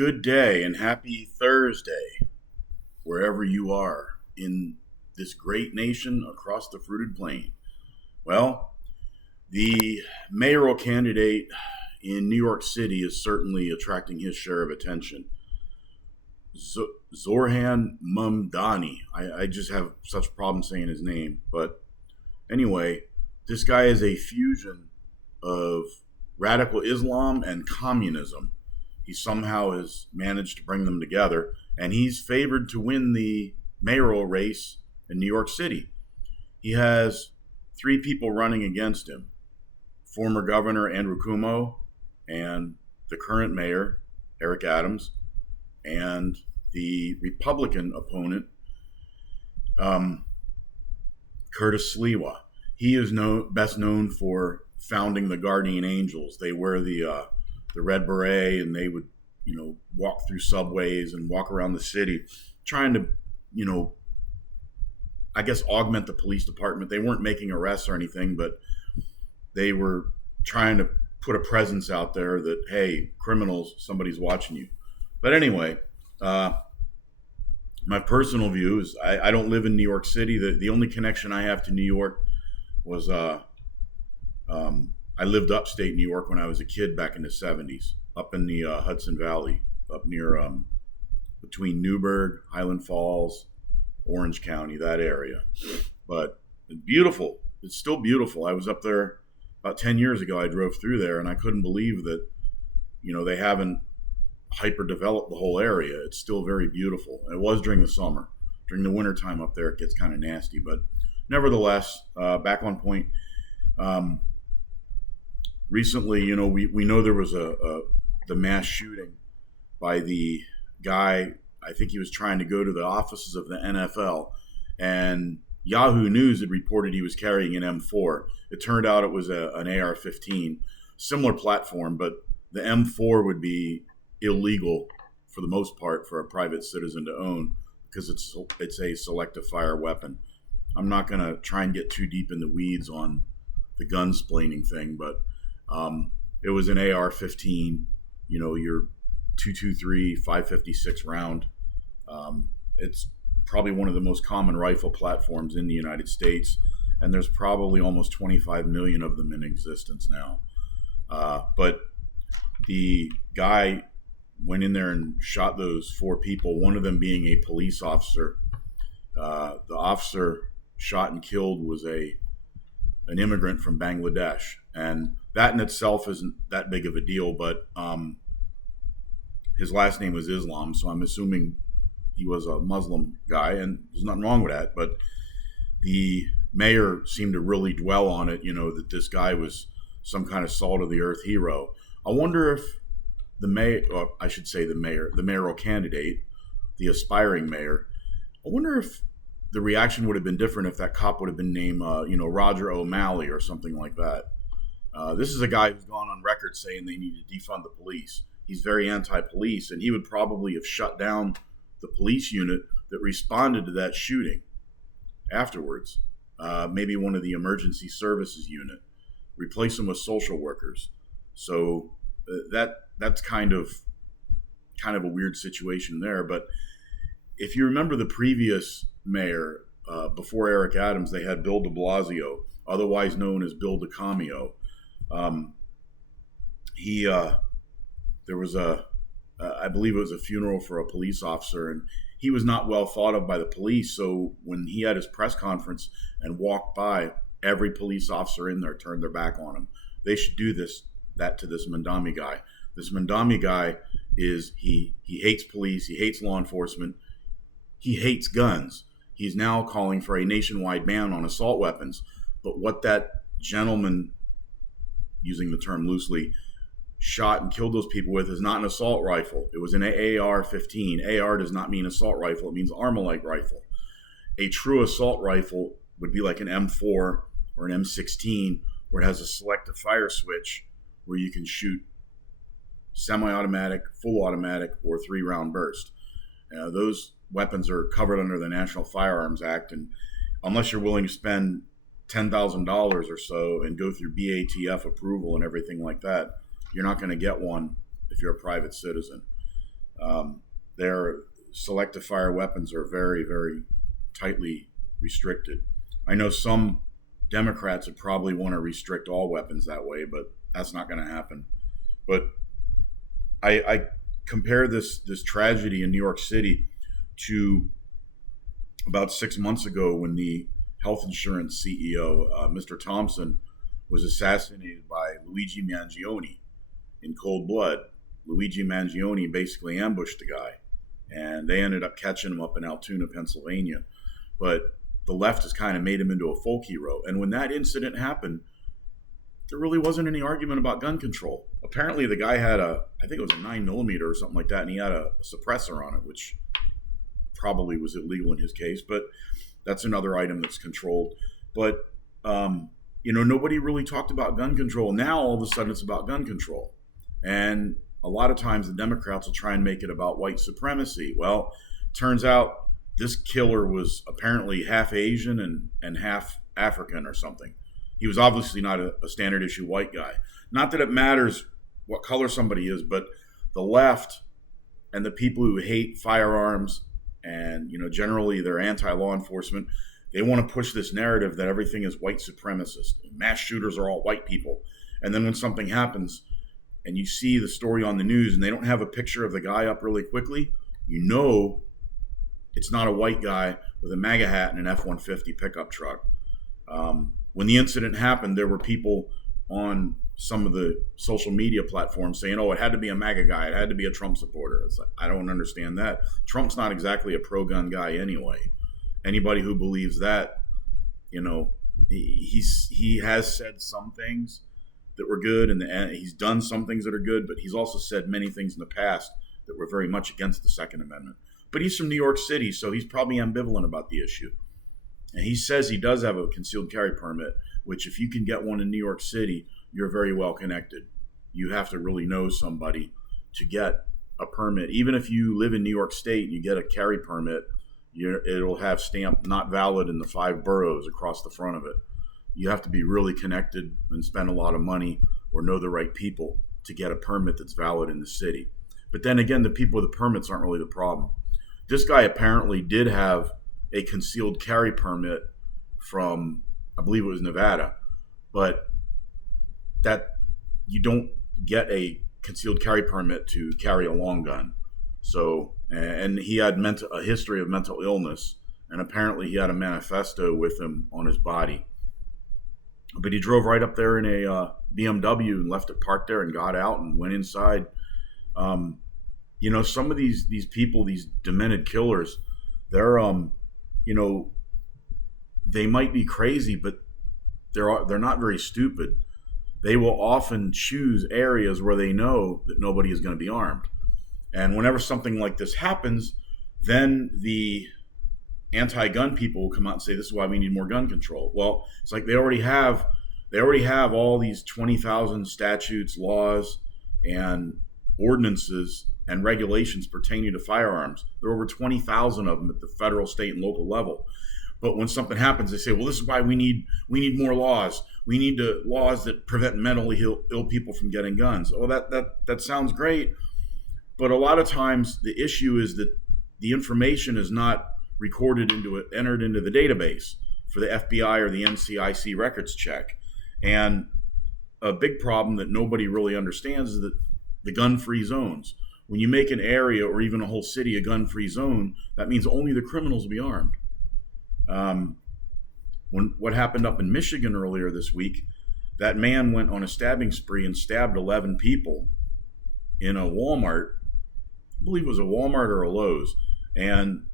Good day and happy Thursday, wherever you are in this great nation across the fruited plain. Well, the mayoral candidate in New York City is certainly attracting his share of attention. Zorhan Mamdani. I just have such problems saying his name. But anyway, this guy is a fusion of radical Islam and communism. He somehow has managed to bring them together, and he's favored to win the mayoral race in New York City. He has three people running against him: former Governor Andrew Cuomo, and the current mayor, Eric Adams, and the Republican opponent, Curtis Sliwa. He is best known for founding the Guardian Angels. They wear the red beret, and they would, walk through subways and walk around the city trying to, I guess, augment the police department. They weren't making arrests or anything, but they were trying to put a presence out there that, hey, criminals, somebody's watching you. But anyway, my personal view is I don't live in New York City. The only connection I have to New York was I lived upstate New York when I was a kid back in the 70s, up in the Hudson Valley, up near between Newburgh, Highland Falls, Orange County, that area. But beautiful. It's still beautiful. I was up there about 10 years ago. I drove through there, and I couldn't believe that, they haven't hyper-developed the whole area. It's still very beautiful. It was during the summer. During the wintertime up there, it gets kind of nasty. But nevertheless, back on point, recently, we know there was the mass shooting by the guy. I think he was trying to go to the offices of the NFL, and Yahoo News had reported he was carrying an M4. It turned out it was an AR-15, similar platform, but the M4 would be illegal for the most part for a private citizen to own because it's a selective fire weapon. I'm not going to try and get too deep in the weeds on the gunsplaining thing, but it was an AR-15, your 223 556 round. It's probably one of the most common rifle platforms in the United States, and there's probably almost 25 million of them in existence now. But the guy went in there and shot those four people, one of them being a police officer. The officer shot and killed was an immigrant from Bangladesh, and that in itself isn't that big of a deal, but his last name was Islam, so I'm assuming he was a Muslim guy, and there's nothing wrong with that. But the mayor seemed to really dwell on it, that this guy was some kind of salt of the earth hero. I wonder if the mayoral candidate, the aspiring mayor, I wonder if the reaction would have been different if that cop would have been named, Roger O'Malley or something like that. This is a guy who's gone on record saying they need to defund the police. He's very anti-police, and he would probably have shut down the police unit that responded to that shooting afterwards. Maybe one of the emergency services unit, replace them with social workers. So that's kind of a weird situation there. But if you remember the previous mayor, before Eric Adams, they had Bill de Blasio, otherwise known as Bill DeCamio. There was I believe it was a funeral for a police officer, and he was not well thought of by the police. So when he had his press conference and walked by, every police officer in there turned their back on him. They should do that to this Mamdani guy. This Mamdani guy he hates police, he hates law enforcement, he hates guns. He's now calling for a nationwide ban on assault weapons. But what that gentleman, using the term loosely, shot and killed those people with is not an assault rifle. It was an AR-15. AR does not mean assault rifle. It means Armalite rifle. A true assault rifle would be like an M4 or an M16, where it has a selective fire switch where you can shoot semi-automatic, full automatic, or 3-round burst. Those weapons are covered under the National Firearms Act, and unless you're willing to spend $10,000 or so and go through BATF approval and everything like that, you're not going to get one if you're a private citizen. Their selective fire weapons are very, very tightly restricted. I know some Democrats would probably want to restrict all weapons that way, but that's not going to happen. But I compare this tragedy in New York City to about 6 months ago when the health insurance CEO, Mr. Thompson, was assassinated by Luigi Mangione in cold blood. Luigi Mangione basically ambushed the guy, and they ended up catching him up in Altoona, Pennsylvania. But the left has kind of made him into a folk hero. And when that incident happened, there really wasn't any argument about gun control. Apparently, the guy had I think it was a 9mm or something like that, and he had a suppressor on it, which probably was illegal in his case. But that's another item that's controlled. But nobody really talked about gun control. Now all of a sudden it's about gun control, and a lot of times the Democrats will try and make it about white supremacy. Well, turns out this killer was apparently half Asian and half African or something. He was obviously not a standard issue white guy. Not that it matters what color somebody is, but the left and the people who hate firearms and generally they're anti-law enforcement, they want to push this narrative that everything is white supremacist. Mass shooters are all white people. And then when something happens and you see the story on the news and they don't have a picture of the guy up really quickly, it's not a white guy with a MAGA hat and an F-150 pickup truck. When the incident happened, there were people on some of the social media platforms saying, it had to be a MAGA guy. It had to be a Trump supporter. It's like, I don't understand that. Trump's not exactly a pro-gun guy anyway. Anybody who believes that, he has said some things that were good, and he's done some things that are good, but he's also said many things in the past that were very much against the Second Amendment. But he's from New York City, so he's probably ambivalent about the issue. And he says he does have a concealed carry permit, which if you can get one in New York City, you're very well connected. You have to really know somebody to get a permit. Even if you live in New York State and you get a carry permit, it'll have stamped not valid in the 5 boroughs across the front of it. You have to be really connected and spend a lot of money or know the right people to get a permit that's valid in the city. But then again, the people with the permits aren't really the problem. This guy apparently did have a concealed carry permit from, I believe it was Nevada, but that you don't get a concealed carry permit to carry a long gun. So, and he had a history of mental illness, and apparently he had a manifesto with him on his body. But he drove right up there in a BMW and left it parked there and got out and went inside. Some of these people, these demented killers, they're they might be crazy, but they're not very stupid. They will often choose areas where they know that nobody is going to be armed. And whenever something like this happens, then the anti-gun people will come out and say, this is why we need more gun control. Well, it's like they already have all these 20,000 statutes, laws, and ordinances and regulations pertaining to firearms. There are over 20,000 of them at the federal, state, and local level. But when something happens, they say, well, this is why we need more laws. We need laws that prevent mentally ill people from getting guns. Oh, that sounds great. But a lot of times the issue is that the information is not entered into the database for the FBI or the NCIC records check. And a big problem that nobody really understands is that the gun-free zones. When you make an area or even a whole city a gun-free zone, that means only the criminals will be armed. What happened up in Michigan earlier this week, that man went on a stabbing spree and stabbed 11 people in a Walmart. I believe it was a Walmart or a Lowe's. And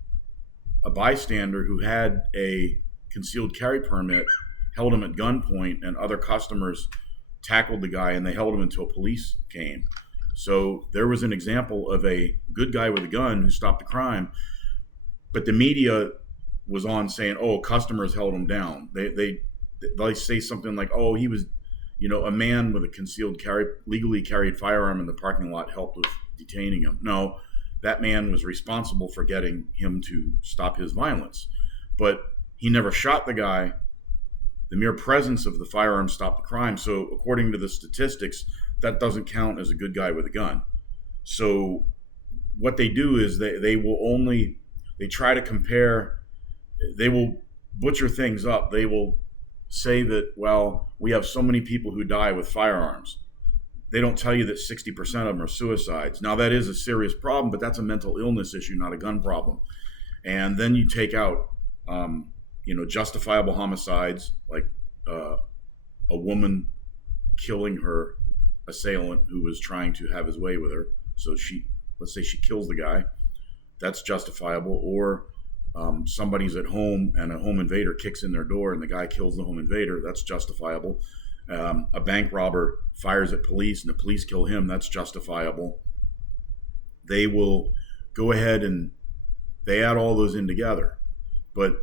a bystander who had a concealed carry permit held him at gunpoint, and other customers tackled the guy, and they held him until police came. So there was an example of a good guy with a gun who stopped the crime, but the media was on saying, oh, customers held him down. They say something like, oh, he was, a man with a concealed legally carried firearm in the parking lot helped with detaining him. No, that man was responsible for getting him to stop his violence. But he never shot the guy. The mere presence of the firearm stopped the crime. So according to the statistics, that doesn't count as a good guy with a gun. So what they do is they try to compare, they will butcher things up. They will say that, well, we have so many people who die with firearms. They don't tell you that 60% of them are suicides. Now, that is a serious problem, but that's a mental illness issue, not a gun problem. And then you take out, justifiable homicides, like a woman killing her assailant who was trying to have his way with her. So let's say she kills the guy. That's justifiable. Or somebody's at home and a home invader kicks in their door and the guy kills the home invader. That's justifiable. A bank robber fires at police and the police kill him. That's justifiable. They will go ahead and they add all those in together, but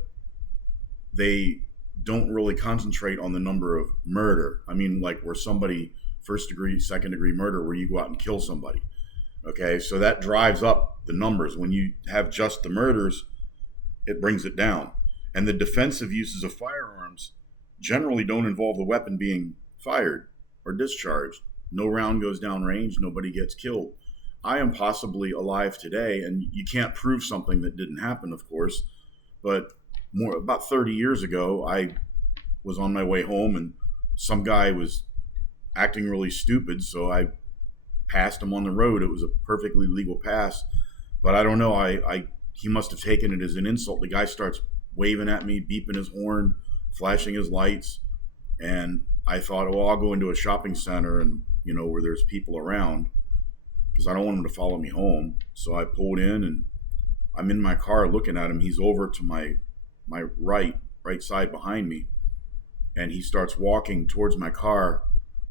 they don't really concentrate on the number of murder. I mean, like where somebody first degree, second degree murder, where you go out and kill somebody. Okay, so that drives up the numbers. When you have just the murders, it brings it down. And the defensive uses of firearms generally don't involve the weapon being fired or discharged. No round goes down range, nobody gets killed. I am possibly alive today, and you can't prove something that didn't happen, of course, but about 30 years ago, I was on my way home and some guy was acting really stupid, so I passed him on the road. It was a perfectly legal pass, but I don't know, he must have taken it as an insult. The guy starts waving at me, beeping his horn, flashing his lights, and I thought, well, I'll go into a shopping center and, where there's people around, because I don't want him to follow me home. So I pulled in and I'm in my car looking at him. He's over to my right side behind me, and he starts walking towards my car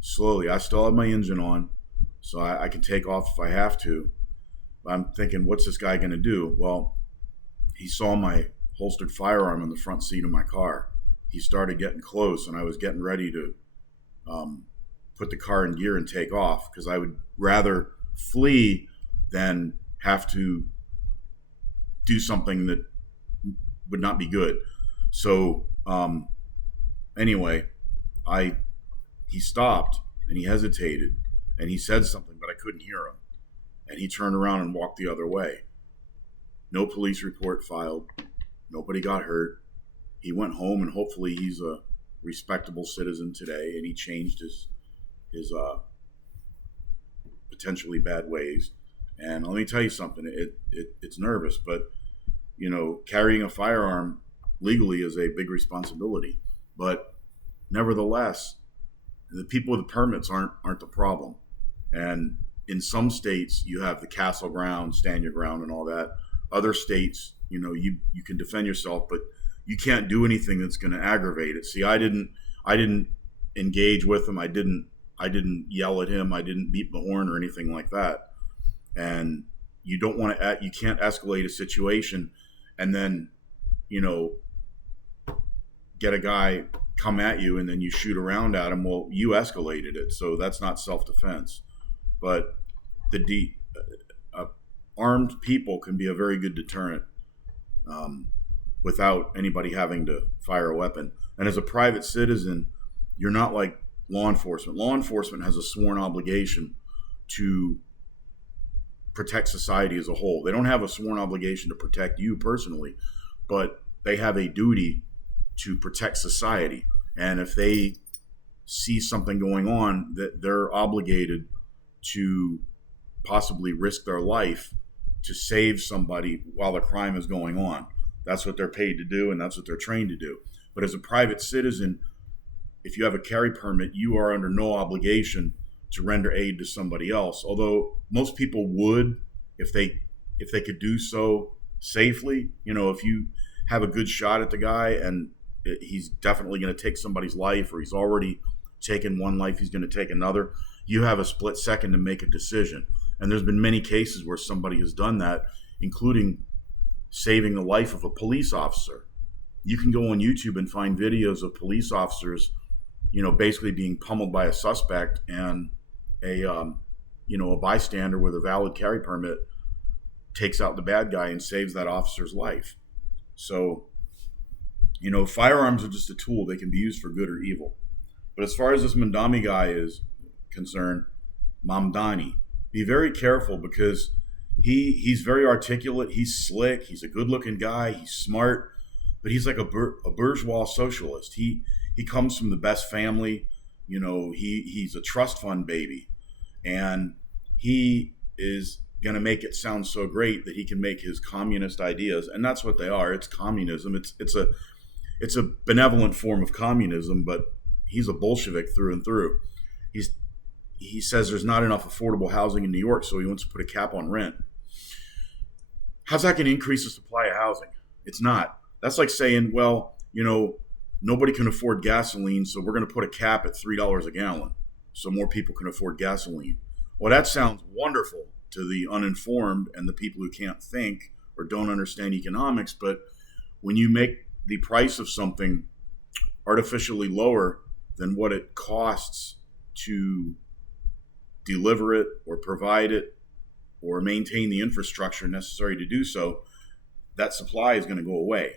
slowly. I still have my engine on, so I can take off if I have to. But I'm thinking, what's this guy going to do? Well, he saw my holstered firearm in the front seat of my car. He started getting close, and I was getting ready to put the car in gear and take off, because I would rather flee than have to do something that would not be good. So anyway, he stopped and he hesitated and he said something, but I couldn't hear him. And he turned around and walked the other way. No police report filed. Nobody got hurt. He went home, and hopefully he's a respectable citizen today, and he changed his potentially bad ways. And let me tell you something, it's nervous, but carrying a firearm legally is a big responsibility. But nevertheless, the people with the permits aren't the problem. And in some states, you have the castle ground, stand your ground, and all that. Other states, you can defend yourself, but you can't do anything that's going to aggravate it. See, I didn't engage with him. I didn't yell at him. I didn't beat the horn or anything like that. And you don't want to, you can't escalate a situation and then, get a guy come at you and then you shoot around at him. Well, you escalated it. So that's not self-defense. But armed people can be a very good deterrent without anybody having to fire a weapon. And as a private citizen, you're not like law enforcement. Law enforcement has a sworn obligation to protect society as a whole. They don't have a sworn obligation to protect you personally, but they have a duty to protect society. And if they see something going on, that they're obligated to possibly risk their life to save somebody while the crime is going on. That's what they're paid to do, and that's what they're trained to do. But as a private citizen, if you have a carry permit, you are under no obligation to render aid to somebody else. Although most people would, if they could do so safely. If you have a good shot at the guy and he's definitely going to take somebody's life, or he's already taken one life, he's going to take another, you have a split second to make a decision. And there's been many cases where somebody has done that, including saving the life of a police officer. You can go on YouTube and find videos of police officers, basically being pummeled by a suspect, and a bystander with a valid carry permit takes out the bad guy and saves that officer's life. So, firearms are just a tool. They can be used for good or evil. But as far as this Mamdani guy is concerned, Mamdani, be very careful, because He's very articulate. He's slick. He's a good looking guy. He's smart, but he's like a bourgeois socialist. He comes from the best family. He's a trust fund baby, and he is going to make it sound so great that he can make his communist ideas, and that's what they are. It's communism. It's a benevolent form of communism, but he's a Bolshevik through and through. He says there's not enough affordable housing in New York, so he wants to put a cap on rent. How's that going to increase the supply of housing? It's not. That's like saying, well, nobody can afford gasoline, so we're going to put a cap at $3 a gallon so more people can afford gasoline. Well, that sounds wonderful to the uninformed and the people who can't think or don't understand economics, but when you make the price of something artificially lower than what it costs to deliver it or provide it or maintain the infrastructure necessary to do so, that supply is going to go away.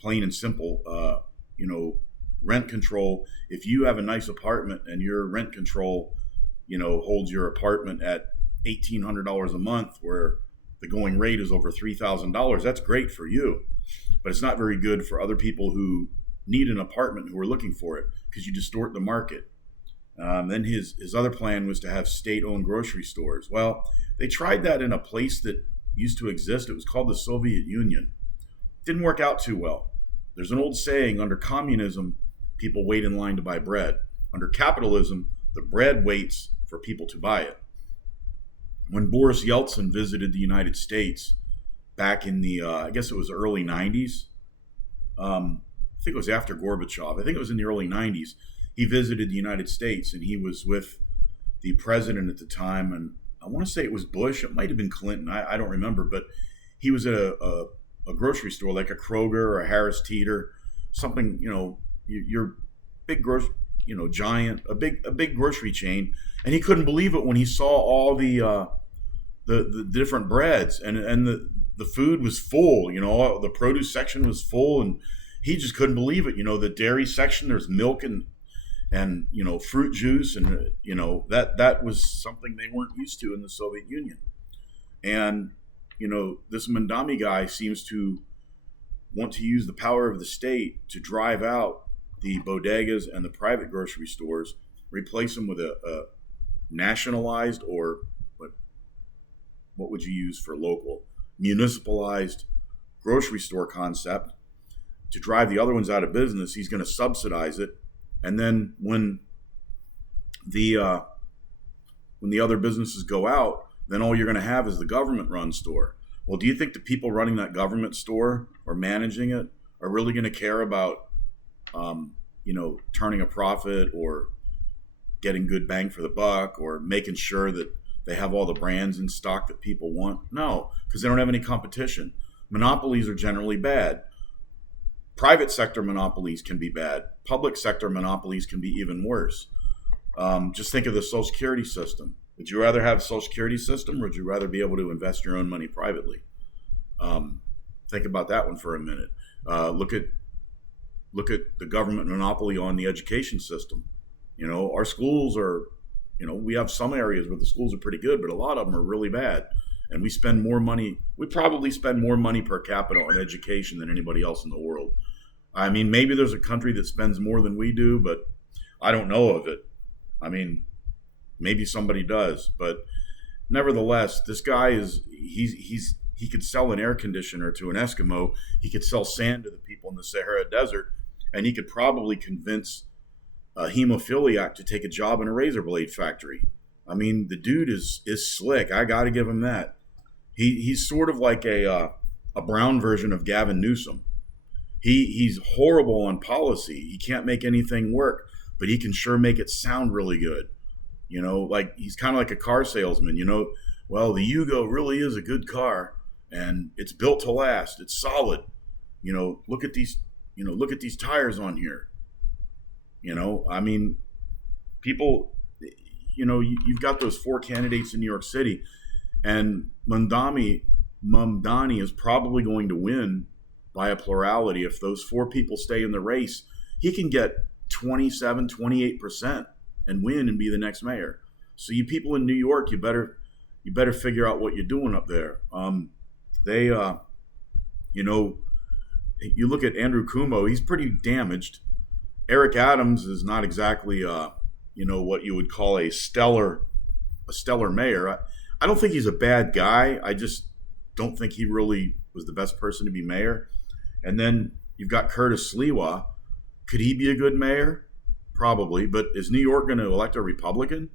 Plain and simple. Rent control. If you have a nice apartment and your rent control, holds your apartment at $1,800 a month, where the going rate is over $3,000, that's great for you. But it's not very good for other people who need an apartment, who are looking for it, because you distort the market. Then his other plan was to have state-owned grocery stores. Well, they tried that in a place that used to exist. It was called the Soviet Union. Didn't work out too well. There's an old saying, under communism, people wait in line to buy bread. Under capitalism, the bread waits for people to buy it. When Boris Yeltsin visited the United States back in the, I guess it was early 90s, I think it was after Gorbachev, I think it was in the early 90s, he visited the United States, and he was with the president at the time, and I want to say it was Bush, it might have been Clinton, I don't remember, but he was at a grocery store like a Kroger or a Harris Teeter, something, your big giant, a big grocery chain, and he couldn't believe it when he saw all the different breads, and the food was full, the produce section was full, and he just couldn't believe it. The dairy section, there's milk and fruit juice, and that was something they weren't used to in the Soviet Union. And this Mamdani guy seems to want to use the power of the state to drive out the bodegas and the private grocery stores, replace them with a nationalized, or what would you use for local, municipalized grocery store concept to drive the other ones out of business. He's going to subsidize it, and then when the other businesses go out, then all you're going to have is the government-run store. Well, do you think the people running that government store or managing it are really going to care about, turning a profit or getting good bang for the buck or making sure that they have all the brands in stock that people want? No, because they don't have any competition. Monopolies are generally bad. Private sector monopolies can be bad. Public sector monopolies can be even worse. Just think of the Social Security system. Would you rather have a Social Security system, or would you rather be able to invest your own money privately? Think about that one for a minute. Look at the government monopoly on the education system. Our schools are, we have some areas where the schools are pretty good, but a lot of them are really bad. And we spend more money. We probably spend more money per capita on education than anybody else in the world. I mean, maybe there's a country that spends more than we do, but I don't know of it. I mean, maybe somebody does, but nevertheless, this guy he could sell an air conditioner to an Eskimo. He could sell sand to the people in the Sahara Desert, and he could probably convince a hemophiliac to take a job in a razor blade factory. I mean, the dude is slick. I got to give him that. He's sort of like a brown version of Gavin Newsom. He's horrible on policy. He can't make anything work, but he can sure make it sound really good. Like he's kind of like a car salesman. Well, the Yugo really is a good car, and it's built to last. It's solid. Look at these. Look at these tires on here. I mean, people. You've got those four candidates in New York City, and Mamdani is probably going to win by a plurality. If those four people stay in the race, he can get 27, 28% and win and be the next mayor. So you people in New York, you better you better figure out what you're doing up there. They, you know, you look at Andrew Cuomo, he's pretty damaged. Eric Adams is not exactly, what you would call a stellar mayor. I don't think he's a bad guy. I just don't think he really was the best person to be mayor. And then you've got Curtis Sliwa. Could he be a good mayor? Probably. But is New York going to elect a Republican?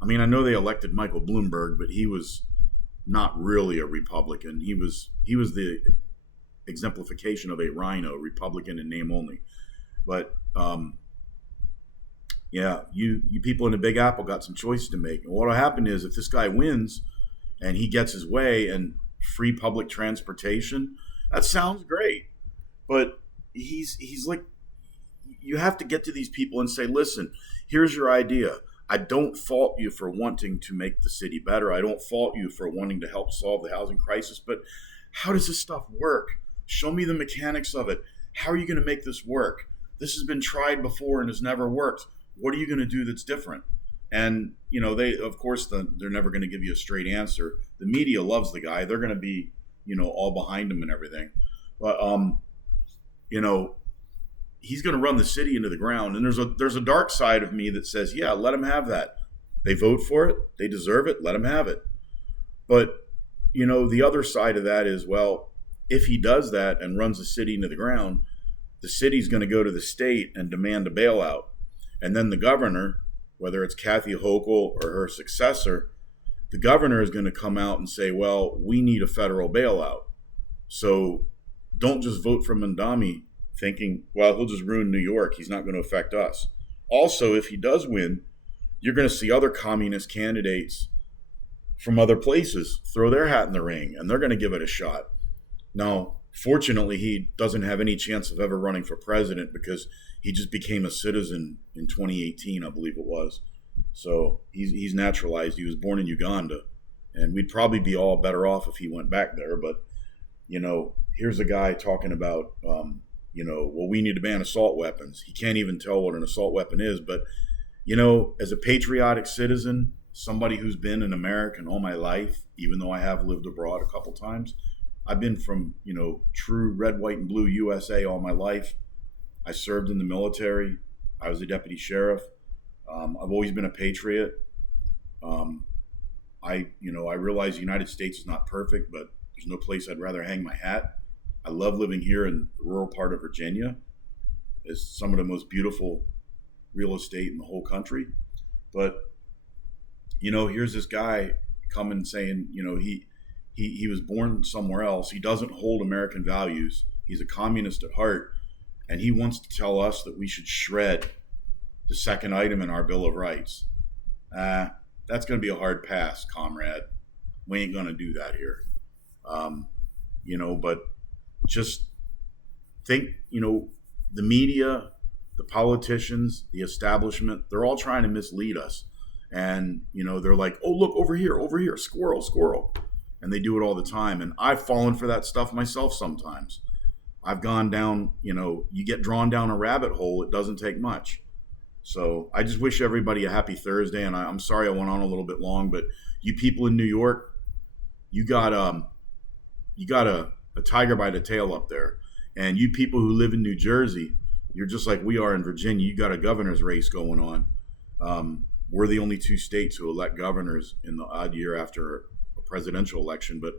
I mean, I know they elected Michael Bloomberg, but he was not really a Republican. He was the exemplification of a rhino, Republican in name only. But you people in the Big Apple got some choices to make. And what'll happen is if this guy wins and he gets his way and free public transportation, that sounds great. But he's like, you have to get to these people and say, listen, here's your idea. I don't fault you for wanting to make the city better. I don't fault you for wanting to help solve the housing crisis. But how does this stuff work? Show me the mechanics of it. How are you going to make this work? This has been tried before and has never worked. What are you going to do that's different? And, they, of course, they're never going to give you a straight answer. The media loves the guy. They're going to be, all behind him and everything. But, he's going to run the city into the ground. And there's a dark side of me that says, yeah, let him have that. They vote for it. They deserve it. Let him have it. But, the other side of that is, well, if he does that and runs the city into the ground, the city's going to go to the state and demand a bailout. And then the governor, whether it's Kathy Hochul or her successor, the governor is going to come out and say, well, we need a federal bailout. So don't just vote for Mamdani thinking, well, he'll just ruin New York. He's not going to affect us. Also, if he does win, you're going to see other communist candidates from other places throw their hat in the ring, and they're going to give it a shot. Now, fortunately, he doesn't have any chance of ever running for president because he just became a citizen in 2018, I believe it was. So he's naturalized. He was born in Uganda, and we'd probably be all better off if he went back there. But, here's a guy talking about, well, we need to ban assault weapons. He can't even tell what an assault weapon is. But, as a patriotic citizen, somebody who's been an American all my life, even though I have lived abroad a couple times, I've been from, true red, white, and blue USA all my life. I served in the military. I was a deputy sheriff. I've always been a patriot. I realize the United States is not perfect, but there's no place I'd rather hang my hat. I love living here in the rural part of Virginia. It's some of the most beautiful real estate in the whole country. But, here's this guy coming saying, he was born somewhere else. He doesn't hold American values. He's a communist at heart. And he wants to tell us that we should shred the second item in our Bill of Rights. That's going to be a hard pass, comrade. We ain't going to do that here. But just think, the media, the politicians, the establishment, they're all trying to mislead us. And, they're like, oh, look, over here, squirrel. And they do it all the time. And I've fallen for that stuff myself sometimes. I've gone down, you get drawn down a rabbit hole. It doesn't take much. So I just wish everybody a happy Thursday. And I'm sorry I went on a little bit long, but you people in New York, you got a tiger by the tail up there. And you people who live in New Jersey, you're just like we are in Virginia. You got a governor's race going on. We're the only two states who elect governors in the odd year after a presidential election. But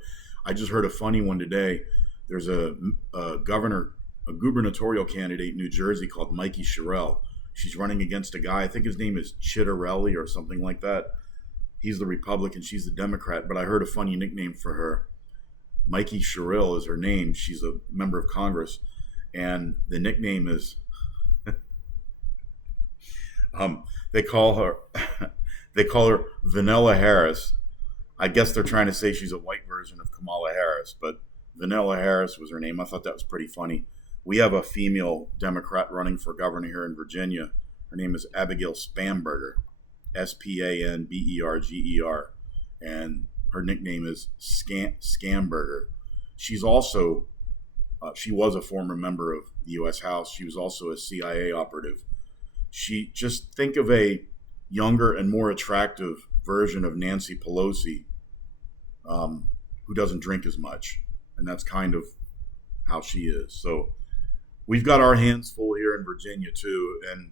I just heard a funny one today. There's a gubernatorial candidate in New Jersey called Mikey Sherrill. She's running against a guy, I think his name is Chitterelli or something like that. He's the Republican, she's the Democrat, but I heard a funny nickname for her. Mikey Sherrill is her name. She's a member of Congress. And the nickname is, they call her Vanilla Harris. I guess they're trying to say she's a white version of Kamala Harris, but Vanilla Harris was her name. I thought that was pretty funny. We have a female Democrat running for governor here in Virginia. Her name is Abigail Spanberger, Spanberger. And her nickname is Scamberger. She's also, she was a former member of the U.S. House. She was also a CIA operative. She, just think of a younger and more attractive version of Nancy Pelosi who doesn't drink as much, and that's kind of how she is. So we've got our hands full here in Virginia too, and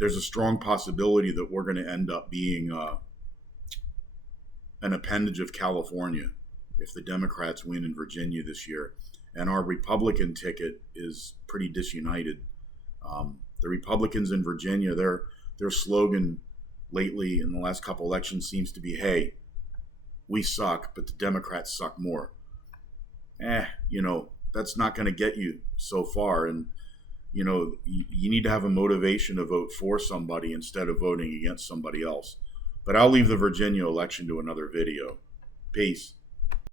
there's a strong possibility that we're going to end up being an appendage of California if the Democrats win in Virginia this year. And our Republican ticket is pretty disunited. The Republicans in Virginia, their slogan lately in the last couple elections seems to be, hey, we suck, but the Democrats suck more. That's not going to get you so far. And, you need to have a motivation to vote for somebody instead of voting against somebody else. But I'll leave the Virginia election to another video. Peace.